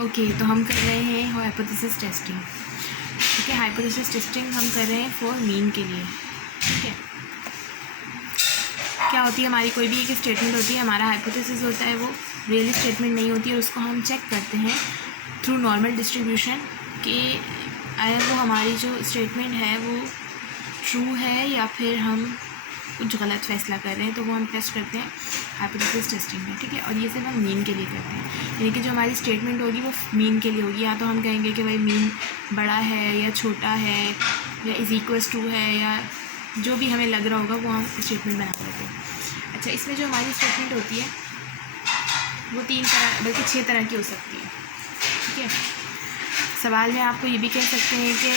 Okay, तो हम कर रहे हैं हाइपोथेसिस टेस्टिंग। ठीक है, हाइपोथेसिस टेस्टिंग हम कर रहे हैं फॉर मीन के लिए। ठीक है, क्या होती है हमारी कोई भी एक स्टेटमेंट होती है, हमारा हाइपोथेसिस होता है, वो रियल स्टेटमेंट नहीं होती है, और उसको हम चेक करते हैं थ्रू नॉर्मल डिस्ट्रीब्यूशन कि अगर वो हमारी जो स्टेटमेंट है वो ट्रू है या फिर हम कुछ गलत फैसला कर रहे हैं, तो वो हम टेस्ट करते हैं हाइपोथेसिस टेस्टिंग में। ठीक है, और ये सिर्फ हम मीन के लिए करते हैं, यानी कि जो हमारी स्टेटमेंट होगी वो मीन के लिए होगी। या तो हम कहेंगे कि भाई मीन बड़ा है या छोटा है या इज़ इक्वल्स टू है, या जो भी हमें लग रहा होगा वो हम स्टेटमेंट बना देते हैं। अच्छा, इसमें जो हमारी स्टेटमेंट होती है वो 3 तरह बल्कि 6 तरह की हो सकती है। ठीक है, सवाल में आपको ये भी कह सकते हैं कि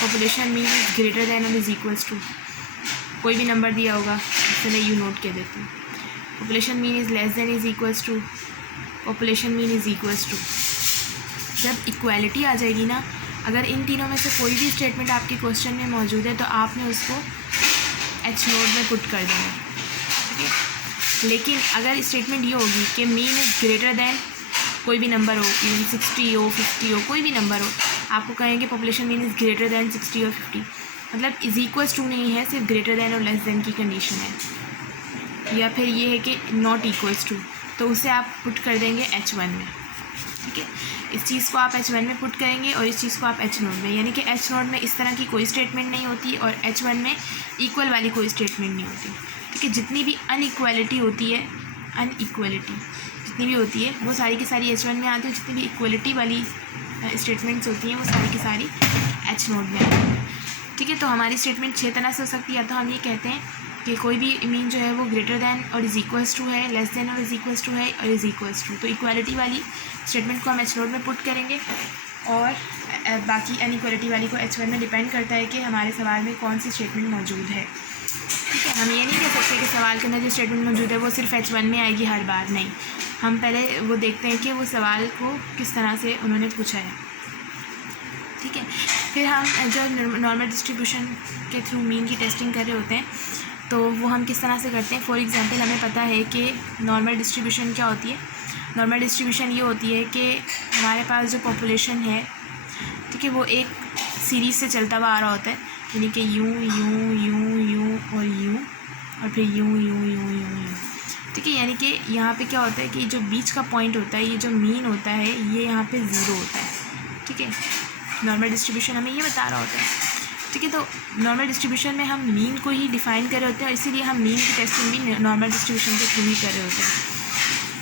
population mean is greater than और इज़ इक्वल्स टू, कोई भी नंबर दिया होगा चले यू नोट के देते हैं। Population mean is less than is equals to, population mean is equals to. जब इक्वालिटी आ जाएगी ना, अगर इन तीनों में से कोई भी स्टेटमेंट आपके क्वेश्चन में मौजूद है तो आपने उसको एच नोट में पुट कर देना। ठीक है, लेकिन अगर स्टेटमेंट ये होगी कि मीन इज़ ग्रेटर दैन कोई भी नंबर हो, इवन 60 हो 50 हो, कोई भी नंबर हो, आपको कहेंगे population mean is greater than 60 और 50, मतलब इज़ इक्वल्स टू नहीं है, सिर्फ ग्रेटर दैन और लेस दैन की कंडीशन है। या फिर ये है कि नॉट इक्वल्स टू, तो उसे आप पुट कर देंगे H1 में। ठीक है, इस चीज़ को आप H1 में पुट करेंगे और इस चीज़ को आप H नोट में, यानी कि H नोट में इस तरह की कोई स्टेटमेंट नहीं होती और H1 में इक्वल वाली कोई स्टेटमेंट नहीं होती। ठीक है, जितनी भी अनइक्वालिटी होती है, अनइक्वालिटी जितनी भी होती है वो सारी की सारी H1 में आती है, जितनी भी इक्वलिटी वाली स्टेटमेंट्स होती हैं वो सारी की सारी H नोट में आती है। ठीक है, तो हमारी स्टेटमेंट 6 तरह से हो सकती है। या तो हम ये कहते हैं कि कोई भी मीन जो है वो ग्रेटर दैन और इज़ इक्वल्स टू है, लेस दैन और इज़ इक्वल्स टू है, और इज़ इक्वल्स टू, तो इक्वालिटी वाली स्टेटमेंट को हम H नोट में पुट करेंगे, और बाकी अनइक्वालिटी वाली को H1 में। डिपेंड करता है कि हमारे सवाल में कौन सी स्टेटमेंट मौजूद है। ठीक है, हम ये नहीं कह सकते कि सवाल के अंदर जो स्टेटमेंट मौजूद है वो सिर्फ H1 में आएगी हर बार, नहीं। हम पहले वो देखते हैं कि वो सवाल को किस तरह से उन्होंने पूछा है। ठीक है, फिर हम जब नॉर्मल डिस्ट्रीब्यूशन के थ्रू मीन की टेस्टिंग कर रहे होते हैं तो वो हम किस तरह से करते हैं। फॉर एग्जांपल, हमें पता है कि नॉर्मल डिस्ट्रीब्यूशन क्या होती है। नॉर्मल डिस्ट्रीब्यूशन ये होती है कि हमारे पास जो पॉपुलेशन है, ठीक है, वो एक सीरीज़ से चलता हुआ आ रहा होता है, यानी कि यूँ यूँ यूँ यूँ और यूँ, और फिर यूँ यूँ यूँ यूँ यूँ। ठीक है, यानी कि यहाँ पे क्या होता है कि जो बीच का पॉइंट होता है, ये जो मीन होता है, ये यहाँ पे 0 होता है। ठीक है, नॉर्मल डिस्ट्रीब्यूशन हमें ये बता रहा होता है। ठीक है, तो नॉर्मल डिस्ट्रीब्यूशन में हम मीन को ही डिफ़ाइन कर रहे होते हैं, और इसीलिए हम मीन की टेस्टिंग भी नॉर्मल डिस्ट्रीब्यूशन के थ्रू ही कर रहे होते हैं।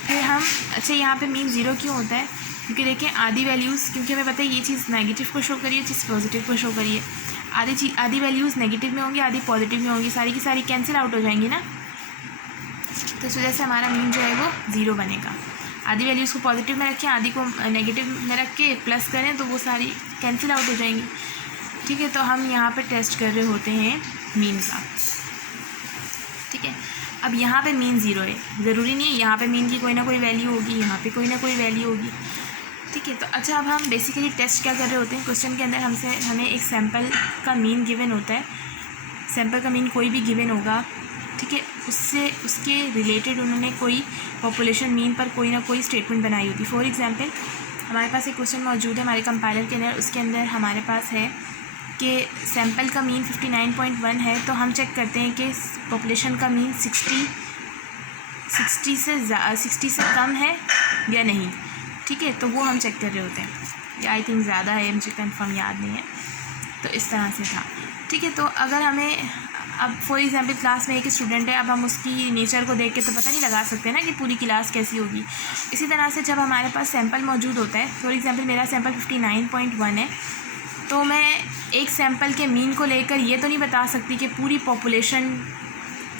फिर हम अच्छा, यहाँ पे मीन 0 क्यों होता है, क्योंकि देखें आधी वैल्यूज़, क्योंकि हमें पता है ये चीज़ नेगेटिव को शो करिए, चीज़ पॉजिटिव को शो करिए। आधी वैल्यूज़ नेगेटिव में होंगी, आधी पॉजिटिव में होंगी, सारी की सारी कैंसिल आउट हो जाएंगी ना, तो इस वजह से हमारा मीन जो है वो 0 बनेगा। आधी वैल्यूज़ को पॉजिटिव में रखें, आधी को नेगेटिव में रख के प्लस करें तो वो सारी कैंसिल आउट हो जाएंगी। ठीक है, तो हम यहाँ पे टेस्ट कर रहे होते हैं मीन का। ठीक है, अब यहाँ पे मीन 0 है, ज़रूरी नहीं है यहाँ पे मीन की कोई ना कोई वैल्यू होगी, यहाँ पे कोई ना कोई वैल्यू होगी। ठीक है, तो अच्छा, अब हम बेसिकली टेस्ट क्या कर रहे होते हैं। क्वेश्चन के अंदर हमें एक सैम्पल का मीन गिवन होता है। सैम्पल का मीन कोई भी गिवन होगा, ठीक है, उसके रिलेटेड उन्होंने कोई पॉपुलेशन मीन पर कोई ना कोई स्टेटमेंट बनाई होती। फॉर एग्जांपल, हमारे पास एक क्वेश्चन मौजूद है हमारे कंपाइलर के अंदर, उसके अंदर हमारे पास है कि सैम्पल का मीन 59.1 है, तो हम चेक करते हैं कि पॉपुलेशन का मीन 60 से कम है या नहीं। ठीक है, तो वो हम चेक कर रहे होते हैं, या आई थिंक ज़्यादा है, मुझे कंफर्म याद नहीं है, तो इस तरह से था। ठीक है, तो अगर हमें अब फॉर एग्जांपल क्लास में एक स्टूडेंट है, अब हम उसकी नेचर को देख के तो पता नहीं लगा सकते ना कि पूरी क्लास कैसी होगी। इसी तरह से जब हमारे पास सैम्पल मौजूद होता है, फॉर एग्जांपल मेरा सैम्पल 59.1 है, तो मैं एक सैम्पल के मीन को लेकर ये तो नहीं बता सकती कि पूरी पॉपुलेशन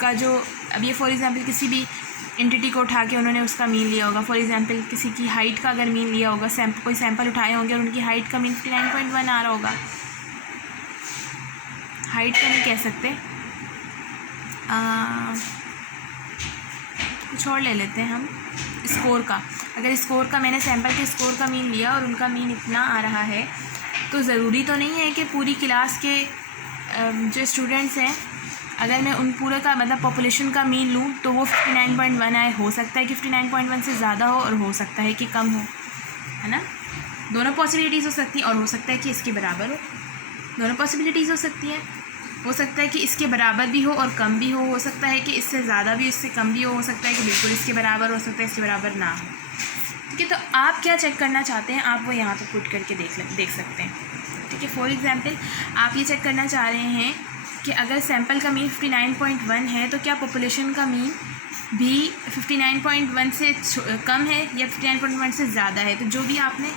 का जो, अब ये फॉर एग्जांपल किसी भी एंटिटी को उठा के उन्होंने उसका मीन लिया होगा। फॉर एग्जांपल किसी की हाइट का अगर मीन लिया होगा, कोई सैम्पल उठाए होंगे और उनकी हाइट का मीन 59.1 आ रहा होगा, हाइट का नहीं कह सकते, कुछ और ले लेते हैं हम, स्कोर का। अगर स्कोर का, मैंने सैम्पल के स्कोर का मीन लिया और उनका मीन इतना आ रहा है, तो ज़रूरी तो नहीं है कि पूरी क्लास के जो स्टूडेंट्स हैं, अगर मैं उन पूरे का मतलब पॉपुलेशन का मीन लूँ तो वो 59.1 आए। हो सकता है कि 59.1 से ज़्यादा हो और हो सकता है कि कम हो। है ना। दोनों पॉसिबिलिटीज़ हो सकती हैं, और हो सकता है कि इसके बराबर हो, दोनों पॉसिबिलिटीज़ हो सकती हैं। हो सकता है कि इसके बराबर भी हो और कम भी हो सकता है कि इससे ज़्यादा भी इससे कम भी हो सकता है कि बिल्कुल इसके बराबर हो सकता है इसके बराबर ना हो। ठीक है, तो आप क्या चेक करना चाहते हैं आप वो यहाँ पे पुट करके देख सकते हैं। ठीक है, फॉर एग्जांपल आप ये चेक करना चाह रहे हैं कि अगर सैंपल का मीन 59.1 है तो क्या पॉपुलेशन का मीन भी 59.1 से कम है या 59.1 से ज़्यादा है। तो जो भी आपने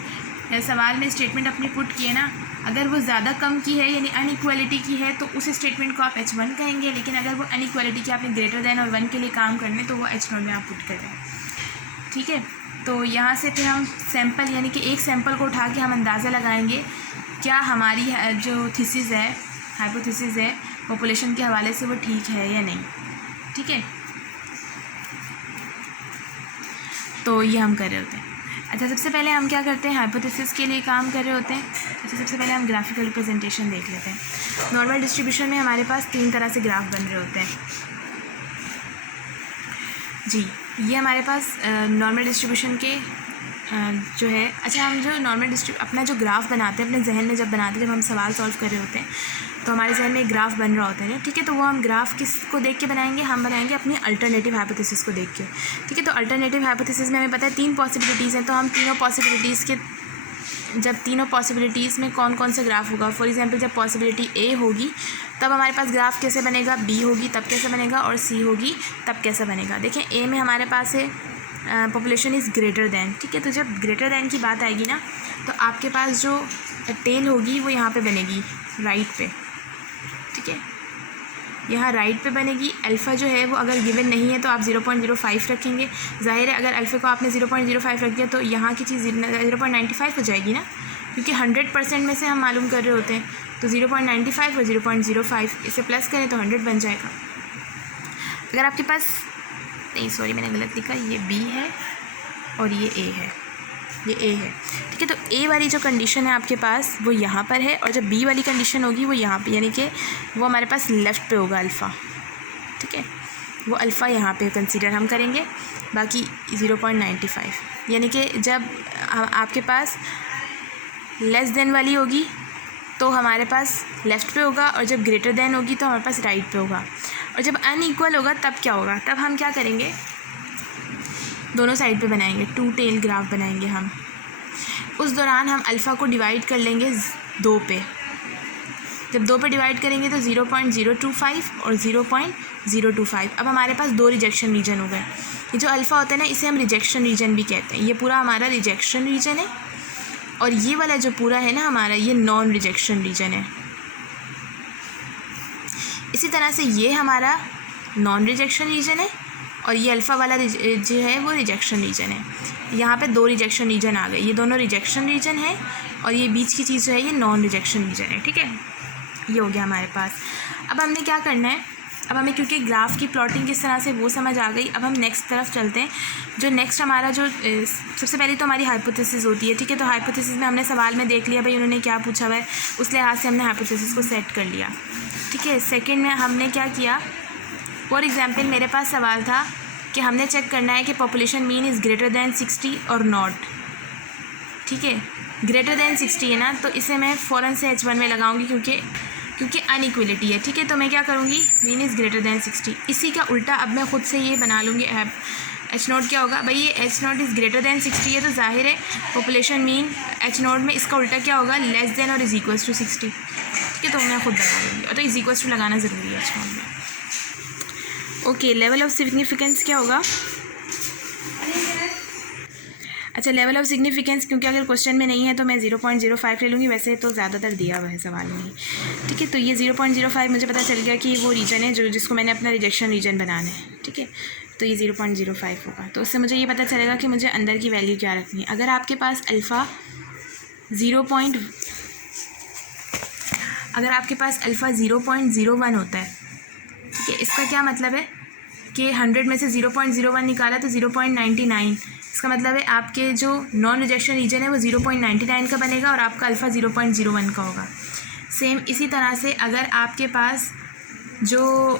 सवाल में स्टेटमेंट अपनी पुट की है ना, अगर वो ज़्यादा कम की है यानी अनइक्वालिटी की है तो उस स्टेटमेंट को आप H1 कहेंगे, लेकिन अगर वो अनइक्वालिटी की आपने ग्रेटर देन और 1 के लिए काम करने तो वो H0 में आप पुट कर दें। ठीक है, तो यहाँ से फिर हम सैंपल यानी कि एक सैंपल को उठा के हम अंदाज़ा लगाएंगे क्या हमारी जो थीसिस है, हाइपोथेसिस है पॉपुलेशन के हवाले से वो ठीक है या नहीं। ठीक है, तो ये हम कर रहे होते हैं। अच्छा, सबसे पहले हम क्या करते हैं, हाइपोथेसिस के लिए काम कर रहे होते हैं। अच्छा, सबसे पहले हम ग्राफिकल रिप्रेजेंटेशन देख लेते हैं। नॉर्मल डिस्ट्रीब्यूशन में हमारे पास 3 तरह से ग्राफ बन रहे होते हैं जी। ये हमारे पास नॉर्मल डिस्ट्रीब्यूशन के जो है, अच्छा हम जो नॉर्मल अपना जो ग्राफ बनाते हैं अपने जहन में जब बनाते हैं, जब हम सवाल सॉल्व कर रहे होते हैं तो हमारे जहन में एक ग्राफ बन रहा होता है। ठीक है, तो वो हम ग्राफ किसको देख के बनाएंगे, हम बनाएंगे अपनी अल्टरनेटिव हाइपोथेसिस को देख के। ठीक है, तो अल्टरनेटिव हाइपोथेसिस में हमें पता है 3 पॉसिबिलिटीज़ हैं, तो हम तीनों पॉसिबिलिटीज़ के जब तीनों पॉसिबिलिटीज़ में कौन कौन सा ग्राफ होगा, फॉर एग्जांपल जब पॉसिबिलिटी ए होगी तब हमारे पास ग्राफ कैसे बनेगा, बी होगी तब कैसे बनेगा और सी होगी तब कैसे बनेगा। देखें, ए में हमारे पास है पॉपुलेशन इज़ ग्रेटर दैन। ठीक है, तो जब ग्रेटर दैन की बात आएगी ना तो आपके पास जो टेल होगी वो यहाँ पे बनेगी राइट पे। ठीक है, यहाँ राइट पे बनेगी। अल्फ़ा जो है वो अगर गिवन नहीं है तो आप 0.05 रखेंगे। ज़ाहिर है अगर अल्फ़ा को आपने 0.05 रख दिया तो यहाँ की चीज़ 0.95 हो जाएगी ना, क्योंकि 100% में से हम मालूम कर रहे होते हैं। तो 0.95 और 0.05 इसे प्लस करें तो 100 बन जाएगा। अगर आपके पास नहीं, सॉरी मैंने गलत लिखा, ये बी है और ये ए है, ये ए है। ठीक है, तो ए वाली जो कंडीशन है आपके पास वो यहाँ पर है और जब बी वाली कंडीशन होगी वो यहाँ पे, यानी कि वो हमारे पास लेफ़्ट पे होगा अल्फ़ा। ठीक है, वो अल्फ़ा यहाँ पे कंसीडर हम करेंगे, बाकी 0.95, यानी कि जब आपके पास लेस देन वाली होगी तो हमारे पास लेफ़्ट पे होगा और जब ग्रेटर देन होगी तो हमारे पास राइट पे होगा। और जब अनइक्वल होगा तब क्या होगा, तब हम क्या करेंगे, दोनों साइड पे बनाएंगे, 2 टेल ग्राफ बनाएंगे हम। उस दौरान हम अल्फ़ा को डिवाइड कर लेंगे 2 पे। जब 2 पे डिवाइड करेंगे तो 0.025 और 0.025। अब हमारे पास 2 रिजेक्शन रीजन हो गए। ये जो अल्फ़ा होता है ना इसे हम रिजेक्शन रीजन भी कहते हैं। ये पूरा हमारा रिजेक्शन रीजन है और ये वाला जो पूरा है ना हमारा, ये नॉन रिजेक्शन रीजन है। इसी तरह से ये हमारा नॉन रिजेक्शन रीजन है और ये अल्फ़ा वाला जो है वो रिजेक्शन रीजन है। यहाँ पे 2 रिजेक्शन रीजन आ गए, ये दोनों रिजेक्शन रीजन है और ये बीच की चीज़ जो है ये नॉन रिजेक्शन रीजन है। ठीक है, ये हो गया हमारे पास। अब हमने क्या करना है, अब हमें क्योंकि ग्राफ की प्लॉटिंग किस तरह से वो समझ आ गई, अब हम नेक्स्ट तरफ चलते हैं। जो नेक्स्ट हमारा जो सबसे पहले तो हमारी हाइपोथेसिस होती है। ठीक है, तो हाइपोथेसिस में हमने सवाल में देख लिया भाई उन्होंने क्या पूछा हुआ है, उस लिहाज से हमने हाइपोथेसिस को सेट कर लिया। ठीक है, सेकेंड में हमने क्या किया, फॉर एग्जाम्पल मेरे पास सवाल था कि हमने चेक करना है कि population mean is greater than 60 और नॉट। ठीक है, ग्रेटर दैन 60 है ना, तो इसे मैं फ़ौरन से H1 में लगाऊंगी क्योंकि अनइक्वलिटी है। ठीक है, तो मैं क्या करूँगी, मीन इज़ ग्रेटर दैन 60। इसी का उल्टा अब मैं ख़ुद से ये बना लूँगी, H0 क्या होगा भाई, ये H0 इज़ ग्रेटर दैन 60 है तो ज़ाहिर है पॉपुलेशन मीन H0 में इसका उल्टा क्या होगा, लेस देन और इज़ इक्वल्स टू 60। ठीक है, तो मैं खुद बना लूँगी, और तो इज़ इक्वल्स टू लगाना ज़रूरी है H0 में। ओके, लेवल ऑफ सिग्निफिकेंस क्या होगा, अच्छा लेवल ऑफ सिग्निफिकेंस, क्योंकि अगर क्वेश्चन में नहीं है तो मैं 0.05 ले लूँगी, वैसे तो ज़्यादातर दिया हुआ है सवाल में ही। ठीक है, तो ये 0.05 मुझे पता चल गया कि वो रीजन है जिसको मैंने अपना रिजेक्शन रीजन बनाना है। ठीक है, तो ये 0.05 होगा, तो उससे मुझे ये पता चलेगा कि मुझे अंदर की वैल्यू क्या रखनी है। अगर आपके पास अल्फ़ा 0.01 होता है, ठीक है, इसका क्या मतलब है कि 100 में से 0.01 निकाला तो 0.99, इसका मतलब है आपके जो नॉन रिजेक्शन रीजन है वो 0.99 का बनेगा और आपका अल्फ़ा 0.01 का होगा। सेम इसी तरह से अगर आपके पास जो